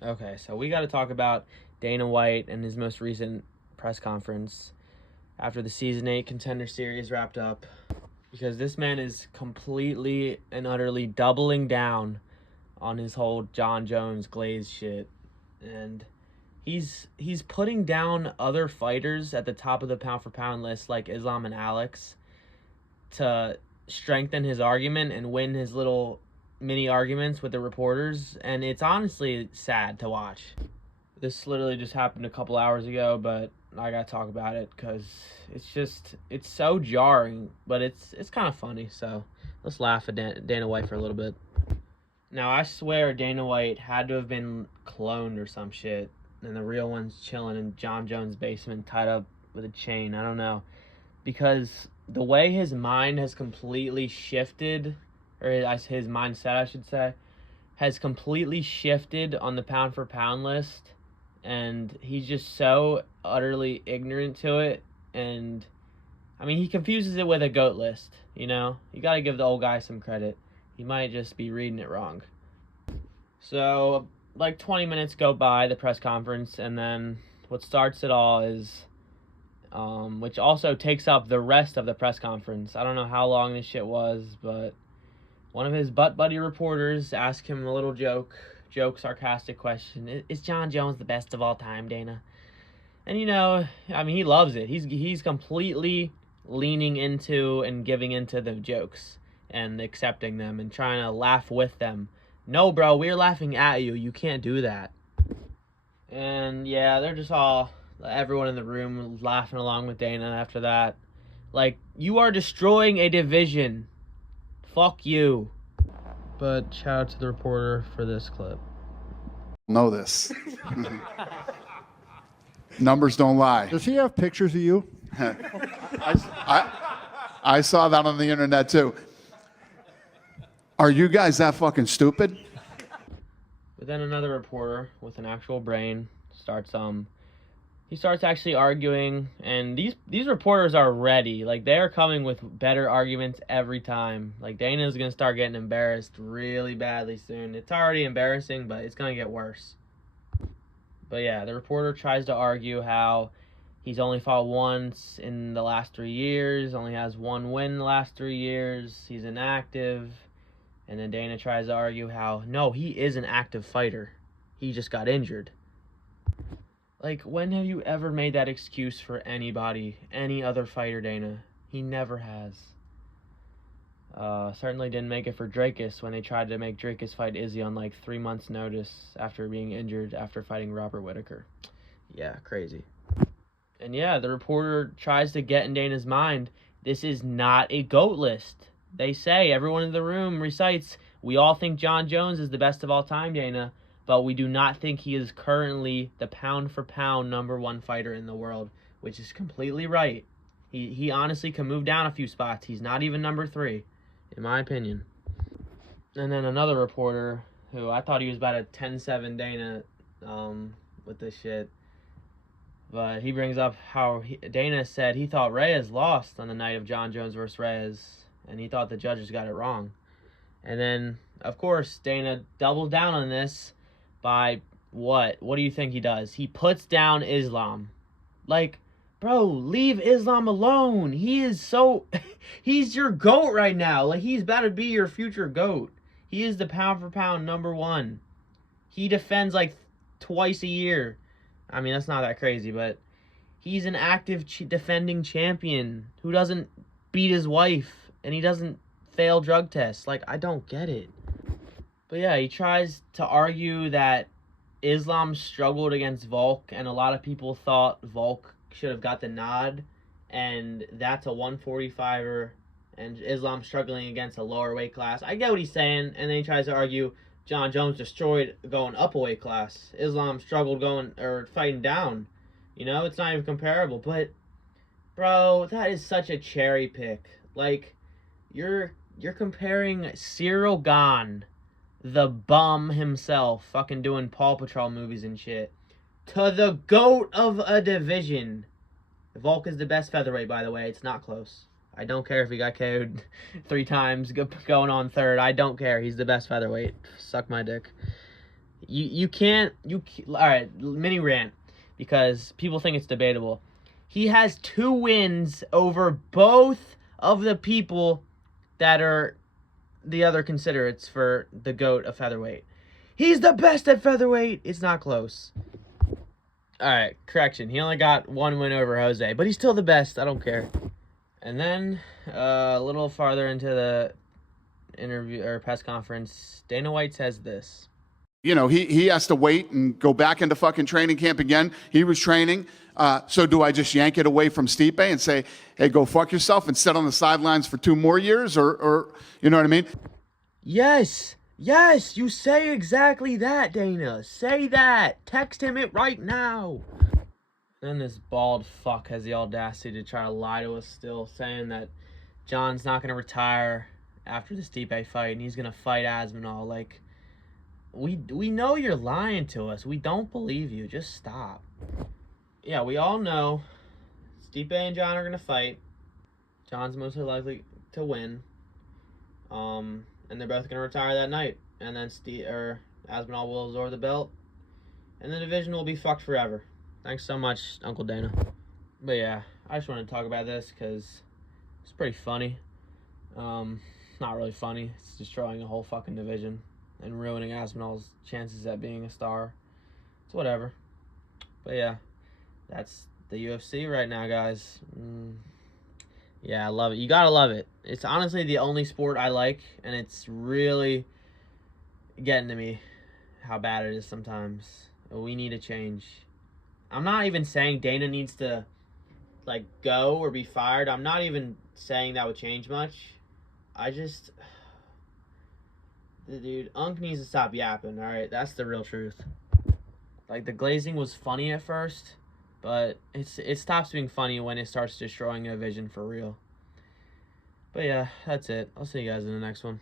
Okay, so we got to talk about Dana White and his most recent press conference after the Season 8 Contender Series wrapped up. Because this man is completely and utterly doubling down on his whole Jon Jones Glaze shit. And he's putting down other fighters at the top of the pound-for-pound list like Islam and Alex to strengthen his argument and win his little mini arguments with the reporters, and it's honestly sad to watch. This literally just happened a couple hours ago, but I gotta talk about it because it's so jarring, but it's kind of funny. So let's laugh at Dana White for a little bit. Now I swear Dana White had to have been cloned or some shit, and the real one's chilling in Jon Jones' basement, tied up with a chain. I don't know, because the way his mind has completely shifted, or his mindset, I should say, has completely shifted on the pound for pound list, and he's just so utterly ignorant to it. And I mean, he confuses it with a GOAT list. You gotta give the old guy some credit. He might just be reading it wrong. So like 20 minutes go by the press conference, and then what starts it all is which also takes up the rest of the press conference. I don't know how long this shit was, but one of his butt buddy reporters asked him a little joke, sarcastic question. Is Jon Jones the best of all time, Dana? And I mean, he loves it. He's completely leaning into and giving into the jokes and accepting them and trying to laugh with them. No, bro, we're laughing at you. You can't do that. And yeah, they're just everyone in the room laughing along with Dana after that. Like, you are destroying a division. Fuck you. But shout out to the reporter for this clip. Know this. Numbers don't lie. Does he have pictures of you? I saw that on the internet too. Are you guys that fucking stupid? But then another reporter with an actual brain starts actually arguing, and these reporters are ready. Like, they are coming with better arguments every time. Like, Dana's gonna start getting embarrassed really badly soon. It's already embarrassing, but it's gonna get worse. But yeah, the reporter tries to argue how he's only fought once in the last 3 years, only has one win in the last 3 years, he's inactive. And then Dana tries to argue how, no, he is an active fighter. He just got injured. Like, when have you ever made that excuse for anybody, any other fighter, Dana? He never has. Certainly didn't make it for Drakus when they tried to make Drakus fight Izzy on like 3 months' notice after being injured after fighting Robert Whittaker. Yeah, crazy. And yeah, the reporter tries to get in Dana's mind, this is not a GOAT list. They say, everyone in the room recites, we all think Jon Jones is the best of all time, Dana, but we do not think he is currently the pound-for-pound #1 fighter in the world, which is completely right. He honestly can move down a few spots. He's not even #3, in my opinion. And then another reporter, who I thought he was about a 10-7 Dana with this shit, but he brings up how Dana said he thought Reyes lost on the night of Jon Jones versus Reyes, and he thought the judges got it wrong. And then, of course, Dana doubles down on this by what? What do you think he does? He puts down Islam. Like, bro, leave Islam alone. He is he's your GOAT right now. Like, he's about to be your future GOAT. He is the pound-for-pound #1. He defends like twice a year. I mean, that's not that crazy, but he's an active defending champion who doesn't beat his wife, and he doesn't fail drug tests. Like, I don't get it. But yeah, he tries to argue that Islam struggled against Volk, and a lot of people thought Volk should have got the nod, and that's a 145er, and Islam struggling against a lower weight class. I get what he's saying, and then he tries to argue Jon Jones destroyed going up a weight class. Islam struggled fighting down. It's not even comparable. But, bro, that is such a cherry pick. Like, you're comparing Cyril Gane, the bum himself, fucking doing Paw Patrol movies and shit, to the GOAT of a division. Volk is the best featherweight, by the way. It's not close. I don't care if he got KO'd 3 times going on 3rd. I don't care. He's the best featherweight. Suck my dick. You can't. All right, mini rant, because people think it's debatable. He has 2 wins over both of the people that are the other considerates for the GOAT of featherweight. He's the best at featherweight. It's not close. All right, correction. He only got 1 win over Jose, but he's still the best. I don't care. And then a little farther into the interview or press conference, Dana White says this. You know, he has to wait and go back into fucking training camp again. He was training. So do I just yank it away from Stipe and say, hey, go fuck yourself and sit on the sidelines for 2 more years? Or you know what I mean? Yes, you say exactly that, Dana. Say that. Text him it right now. Then this bald fuck has the audacity to try to lie to us still, saying that Jon's not going to retire after the Stipe fight and he's going to fight Aspinall. Like, we know you're lying to us. We don't believe you. Just stop. Yeah, we all know Stipe and Jon are going to fight. Jon's most likely to win. And they're both going to retire that night. And then Aspinall will absorb the belt. And the division will be fucked forever. Thanks so much, Uncle Dana. But yeah, I just wanted to talk about this because it's pretty funny. Not really funny. It's destroying a whole fucking division and ruining Aspinall's chances at being a star. It's whatever. But yeah, that's the UFC right now, guys. Yeah, I love it. You gotta love it. It's honestly the only sport I like, and it's really getting to me how bad it is sometimes. We need a change. I'm not even saying Dana needs to, like, go or be fired. I'm not even saying that would change much. Dude, Unk needs to stop yapping, alright? That's the real truth. Like, the glazing was funny at first, but it stops being funny when it starts destroying a division for real. But yeah, that's it. I'll see you guys in the next one.